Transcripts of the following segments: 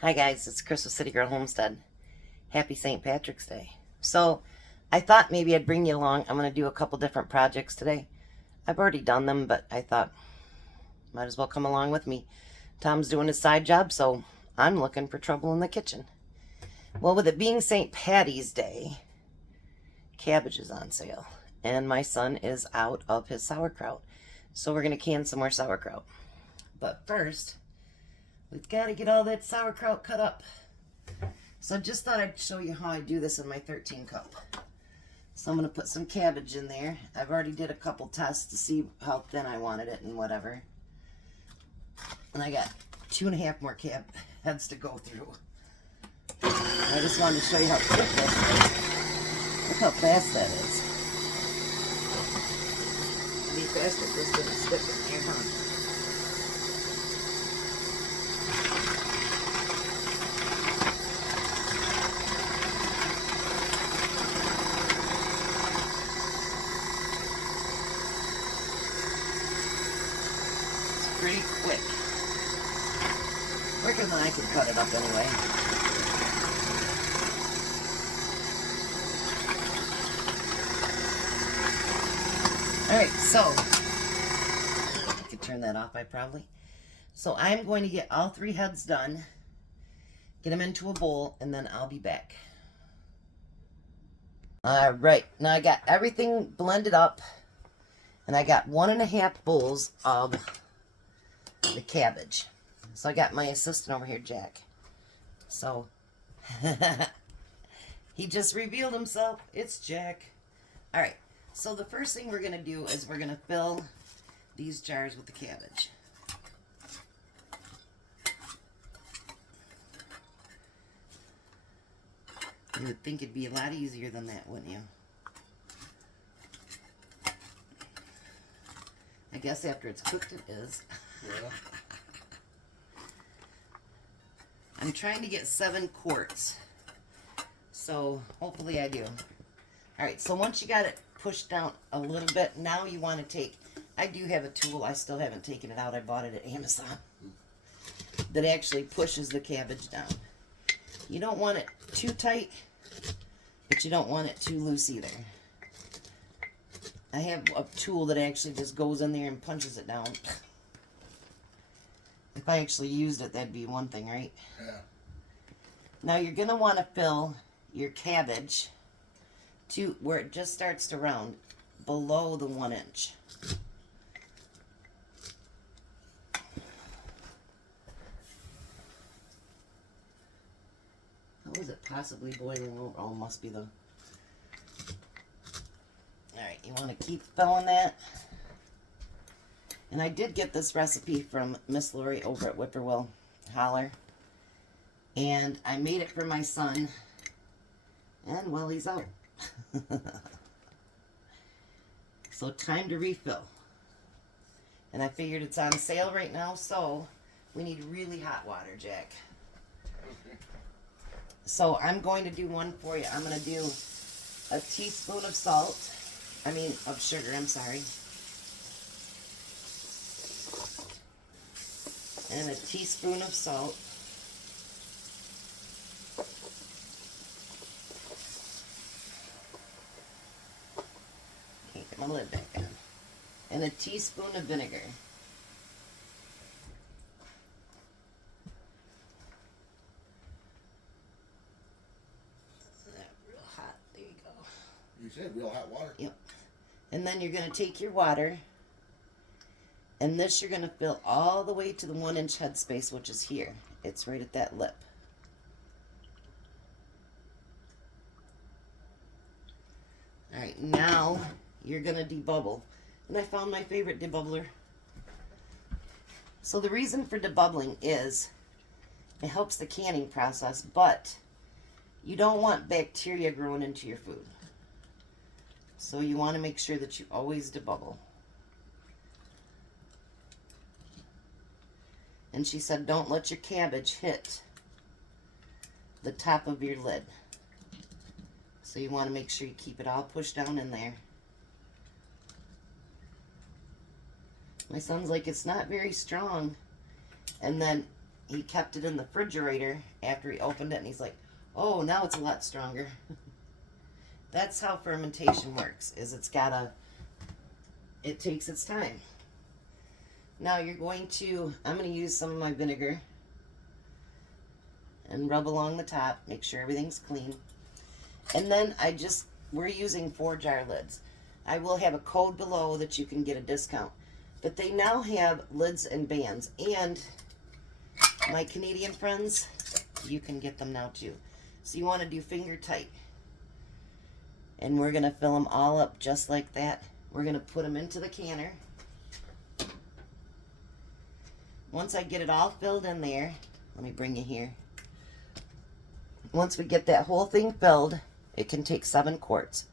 Hi guys, it's Chris with Citygirlhomestead. Happy St. Patrick's Day. So I thought maybe I'd bring you along. I'm going to do a couple different projects today. I've already done them, but I thought might as well come along with me. Tom's doing his side job, so I'm looking for trouble in the kitchen. Well, with it being St. Patty's Day, cabbage is on sale, and my son is out of his sauerkraut. So we're going to can some more sauerkraut. But first, we've got to get all that sauerkraut cut up. So I just thought I'd show you how I do this in my 13 cup. So I'm going to put some cabbage in there. I've already did a couple tests to see how thin I wanted it and whatever. And I got 2.5 more heads to go through. I just wanted to show you how quick this is. Look how fast that is. It'd be faster if this didn't stick in there, huh? Pretty quick. Quicker than I can cut it up anyway. Alright, so I could turn that off So I'm going to get all 3 heads done, get them into a bowl, and then I'll be back. Alright, now I got everything blended up, and I got 1.5 bowls of the cabbage. So I got my assistant over here, Jack. So he just revealed himself. It's Jack. All right. So the first thing we're going to do is we're going to fill these jars with the cabbage. You would think it'd be a lot easier than that, wouldn't you? I guess after it's cooked it is. Yeah. I'm trying to get 7 quarts. So hopefully I do. Alright, so once you got it pushed down a little bit, now you want to take, I do have a tool, I still haven't taken it out, I bought it at Amazon, that actually pushes the cabbage down. You don't want it too tight, but you don't want it too loose either. I have a tool that actually just goes in there and punches it down. If I actually used it, that'd be one thing, right? Yeah. Now you're going to want to fill your cabbage to where it just starts to round, below the 1 inch. How is it possibly boiling over? Oh, must be the... Alright, you want to keep filling that. And I did get this recipe from Miss Lori over at Whippoorwill Holler. And I made it for my son. And, well, he's out. So time to refill. And I figured it's on sale right now, so we need really hot water, Jack. Okay. So I'm going to do one for you. I'm going to do a teaspoon of salt. Of sugar, I'm sorry. And a teaspoon of salt. Okay, get my lid back on. And a teaspoon of vinegar. That real hot. There you go. You said real hot water? Yep. And then you're going to take your water. And this you're going to fill all the way to the 1 inch headspace, which is here. It's right at that lip. Alright, now you're going to debubble. And I found my favorite debubbler. So the reason for debubbling is it helps the canning process, but you don't want bacteria growing into your food. So you want to make sure that you always debubble. And she said, don't let your cabbage hit the top of your lid. So you want to make sure you keep it all pushed down in there. My son's like, it's not very strong. And then he kept it in the refrigerator after he opened it, and he's like, oh, now it's a lot stronger. That's how fermentation works, is it takes its time. Now you're going to, I'm going to use some of my vinegar and rub along the top, make sure everything's clean. And then we're using 4-jar lids. I will have a code below that you can get a discount. But they now have lids and bands. And my Canadian friends, you can get them now too. So you want to do finger tight. And we're going to fill them all up just like that. We're going to put them into the canner. Once I get it all filled in there, let me bring you here. Once we get that whole thing filled, it can take 7 quarts.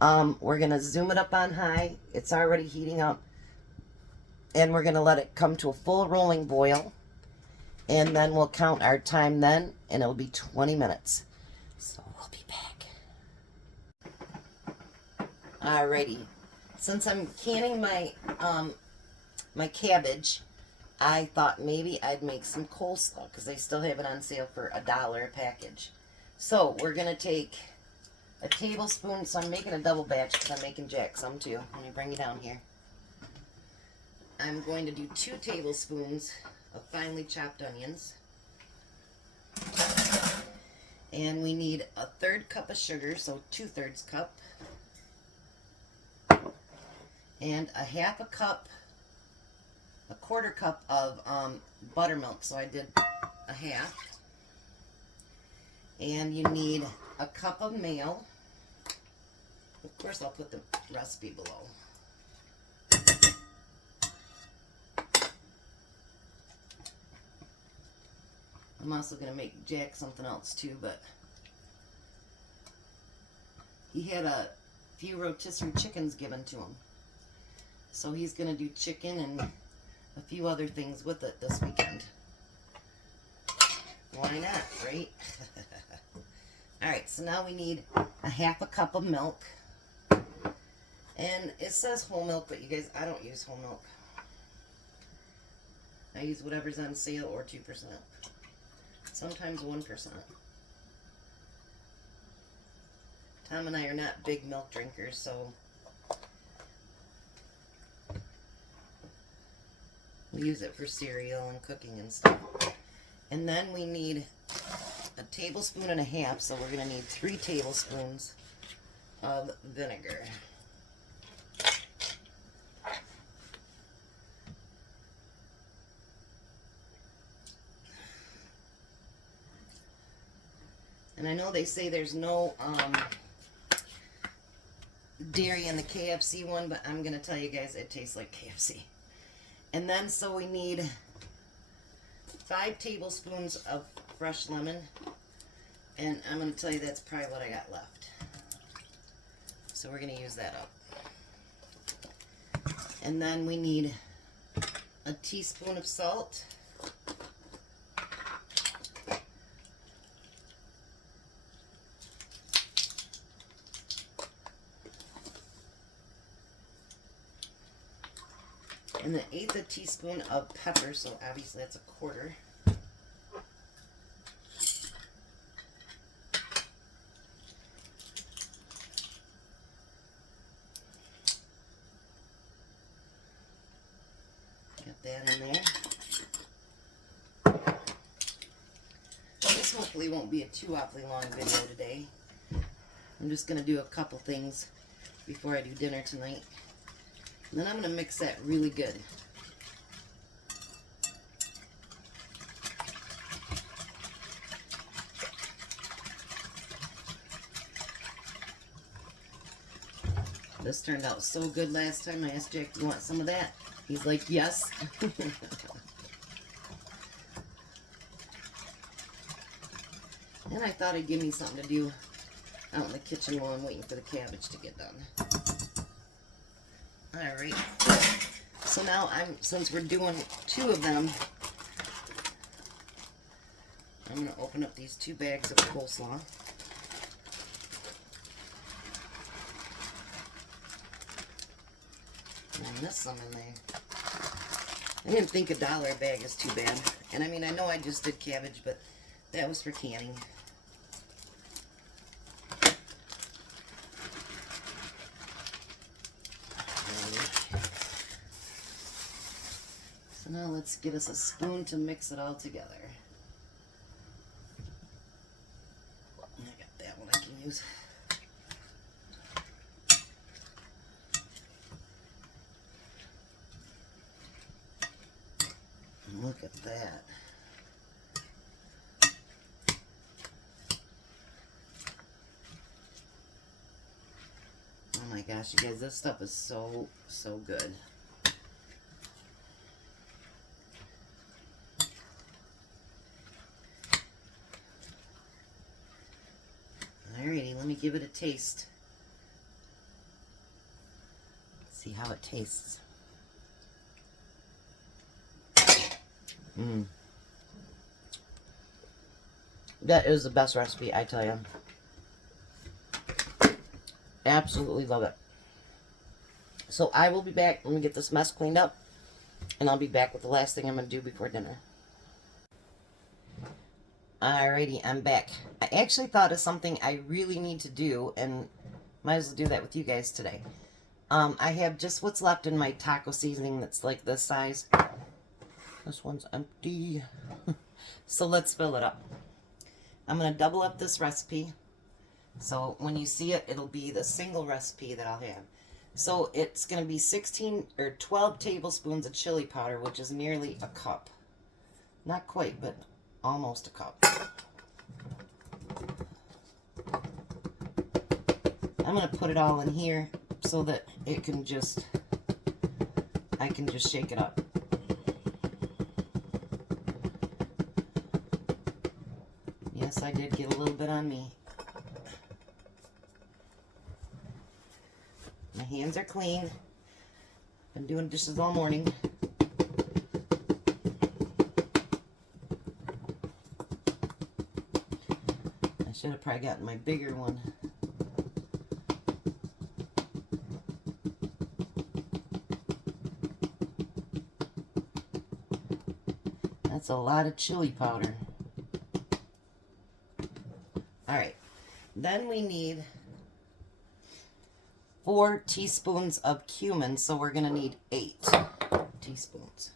We're going to zoom it up on high. It's already heating up. And we're going to let it come to a full rolling boil. And then we'll count our time then, and it'll be 20 minutes. So we'll be back. Alrighty. Since I'm canning my my cabbage, I thought maybe I'd make some coleslaw because they still have it on sale for $1 a package. So we're going to take a tablespoon. So I'm making a double batch because I'm making Jack some too. Let me bring you down here. I'm going to do 2 tablespoons of finely chopped onions. And we need a 1/3 cup of sugar, so 2/3 cup. And a 1/2 cup, a 1/4 cup of buttermilk, so I did a 1/2. And you need a cup of mayo. Of course, I'll put the recipe below. I'm also going to make Jack something else too, but he had a few rotisserie chickens given to him. So he's going to do chicken and a few other things with it this weekend. Why not, right? Alright, so now we need a 1/2 cup of milk. And it says whole milk, but you guys, I don't use whole milk. I use whatever's on sale or 2%. Sometimes 1%. Tom and I are not big milk drinkers, so we use it for cereal and cooking and stuff. And then we need a 1.5 tablespoons, so we're going to need 3 tablespoons of vinegar. And I know they say there's no dairy in the KFC one, but I'm going to tell you guys it tastes like KFC. And then so we need 5 tablespoons of fresh lemon. And I'm going to tell you that's probably what I got left. So we're going to use that up. And then we need a teaspoon of salt. And then 1/8 teaspoon of pepper, so obviously that's a 1/4. Get that in there. This hopefully won't be a too awfully long video today. I'm just going to do a couple things before I do dinner tonight. And then I'm going to mix that really good. This turned out so good last time. I asked Jack, do you want some of that? He's like, yes. And I thought he'd give me something to do out in the kitchen while I'm waiting for the cabbage to get done. Alright, so now since we're doing 2 of them, I'm going to open up these 2 bags of coleslaw. And this some in there. I didn't think $1 a bag is too bad. And I mean, I know I just did cabbage, but that was for canning. So now let's get us a spoon to mix it all together. I got that one I can use. And look at that. Oh my gosh, you guys, this stuff is so good. Alrighty, let me give it a taste. Let's see how it tastes. That is the best recipe, I tell you. Absolutely love it. So I will be back. Let me get this mess cleaned up, and I'll be back with the last thing I'm going to do before dinner. Alrighty, I'm back. I actually thought of something I really need to do, and might as well do that with you guys today. I have just what's left in my taco seasoning that's like this size. This one's empty. So let's fill it up. I'm going to double up this recipe. So when you see it, it'll be the single recipe that I'll have. So it's going to be 12 tablespoons of chili powder, which is nearly a cup. Not quite, but almost a cup. I'm going to put it all in here so that it can just, I can just shake it up. Yes, I did get a little bit on me. My hands are clean. Been doing dishes all morning. I should have probably gotten my bigger one. That's a lot of chili powder. Alright, then we need 4 teaspoons of cumin, so we're going to need 8 teaspoons.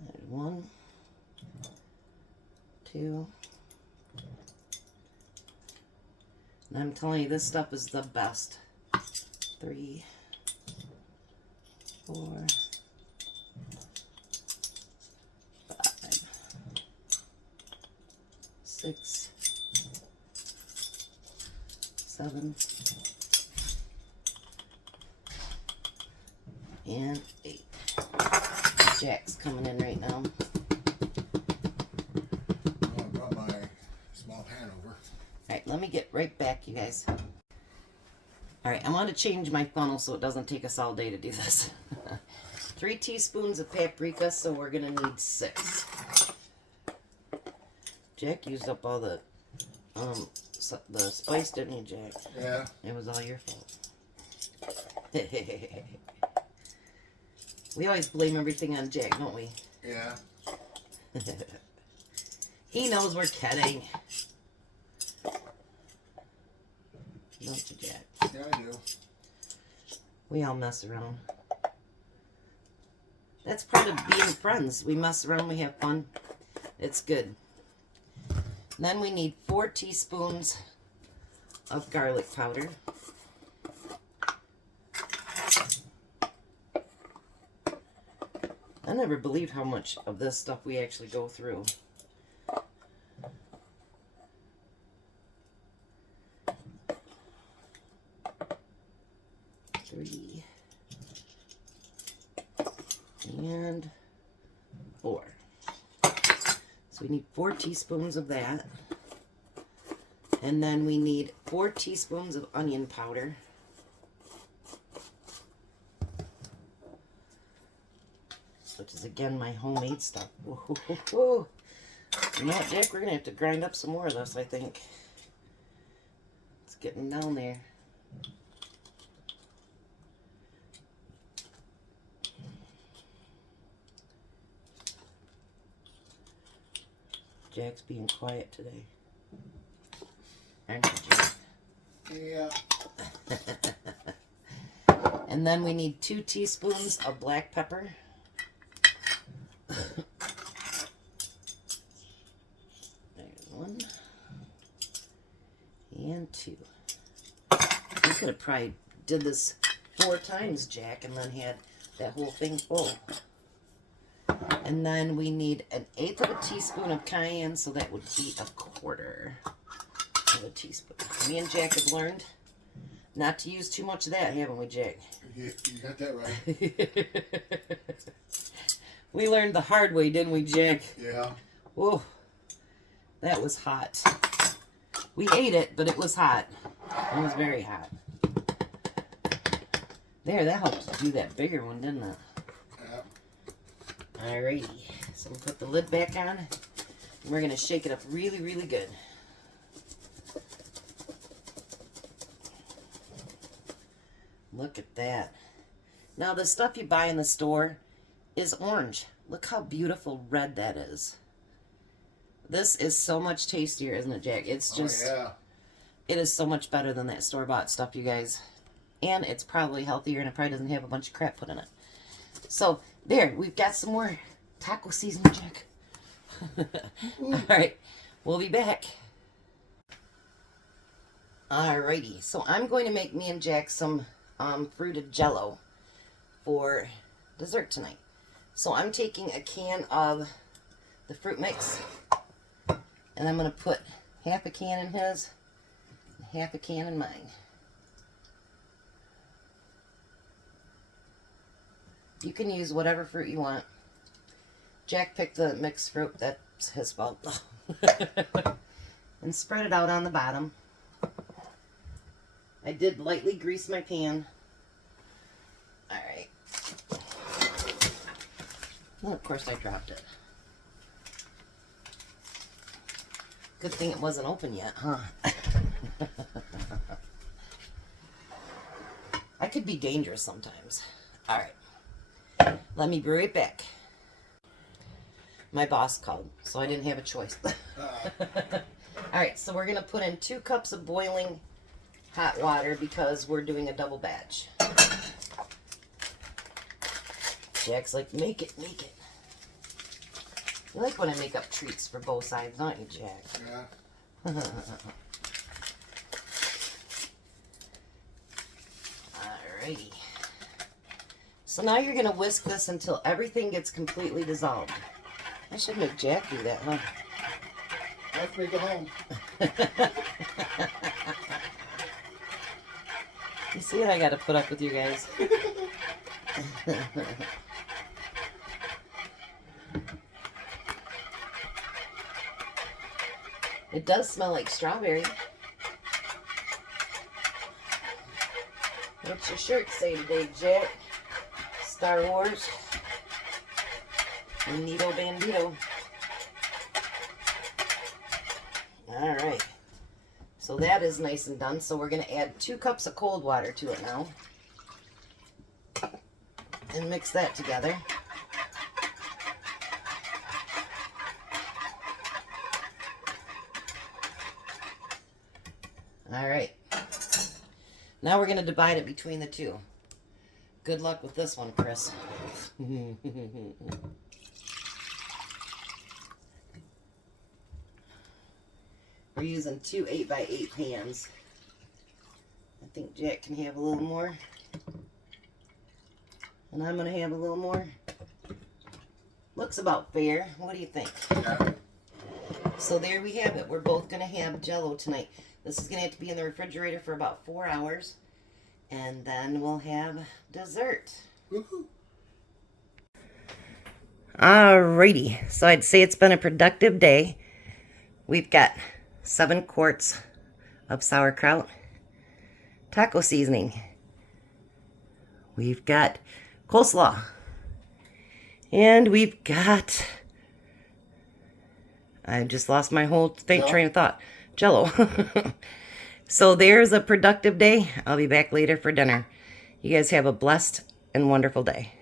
Add 1, 2, and I'm telling you, this stuff is the best. 3, 4, 5, 6, 7, and 8. Jack's coming in right now. I brought my small pan over. Alright, let me get right back, you guys. Alright, I want to change my funnel so it doesn't take us all day to do this. 3 teaspoons of paprika, so we're going to need 6. Jack used up all the spice, didn't you, Jack? Yeah. It was all your fault. We always blame everything on Jack, don't we? Yeah. He knows we're kidding. Don't you, Jack? Yeah, I do. We all mess around. That's part of being friends. We mess around, we have fun. It's good. Then we need 4 teaspoons of garlic powder. I never believed how much of this stuff we actually go through. 3 and 4. So we need 4 teaspoons of that. And then we need 4 teaspoons of onion powder. Which is again my homemade stuff. Ooh, ooh, ooh, ooh. You know what, Jack? We're going to have to grind up some more of this, I think. It's getting down there. Jack's being quiet today. Aren't you, Jack? Yeah. And then we need 2 teaspoons of black pepper. There's 1. And 2. We could have probably did this 4 times, Jack, and then had that whole thing full. And then we need 1/8 of a teaspoon of cayenne, so that would be 1/4 of a teaspoon. Me and Jack have learned not to use too much of that, haven't we, Jack? You got that right. We learned the hard way, didn't we, Jack? Yeah. Oh, that was hot. We ate it, but it was hot. It was very hot. There, that helped do that bigger one, didn't it? Yeah. Alrighty, so we'll put the lid back on, and we're going to shake it up really, really good. Look at that. Now, the stuff you buy in the store is orange. Look how beautiful red that is. This is so much tastier, isn't it, Jack? It's just, yeah. It is so much better than that store-bought stuff, you guys. And it's probably healthier, and it probably doesn't have a bunch of crap put in it. So, there, we've got some more taco seasoning, Jack. Alright, we'll be back. Alrighty, so I'm going to make me and Jack some fruited jello for dessert tonight. So I'm taking a can of the fruit mix, and I'm going to put half a can in his, and half a can in mine. You can use whatever fruit you want. Jack picked the mixed fruit, that's his fault. And spread it out on the bottom. I did lightly grease my pan. Alright. Well, of course I dropped it. Good thing it wasn't open yet, huh? I could be dangerous sometimes. Alright. Let me be right back. My boss called, so I didn't have a choice. Alright, so we're going to put in 2 cups of boiling hot water because we're doing a double batch. Jack's like, make it, make it. You like when I make up treats for both sides, don't you, Jack? Yeah. Alrighty. So now you're going to whisk this until everything gets completely dissolved. I should make Jack do that, huh? After we get home. You see what I got to put up with you guys? It does smell like strawberry. What's your shirt say today, Jack? Star Wars. Nito Bandito. Alright. So that is nice and done. So we're going to add 2 cups of cold water to it now. And mix that together. Alright. Now we're going to divide it between the 2. Good luck with this one, Chris. We're using 2 8x8 pans. I think Jack can have a little more. And I'm going to have a little more. Looks about fair. What do you think? Yeah. So there we have it. We're both going to have Jell-O tonight. This is going to have to be in the refrigerator for about 4 hours. And then we'll have dessert. Woohoo. Alrighty. So I'd say it's been a productive day. We've got 7 quarts of sauerkraut, taco seasoning. We've got coleslaw. And we've got I just lost my whole Jell-O? train of thought. Jello. So there's a productive day. I'll be back later for dinner. You guys have a blessed and wonderful day.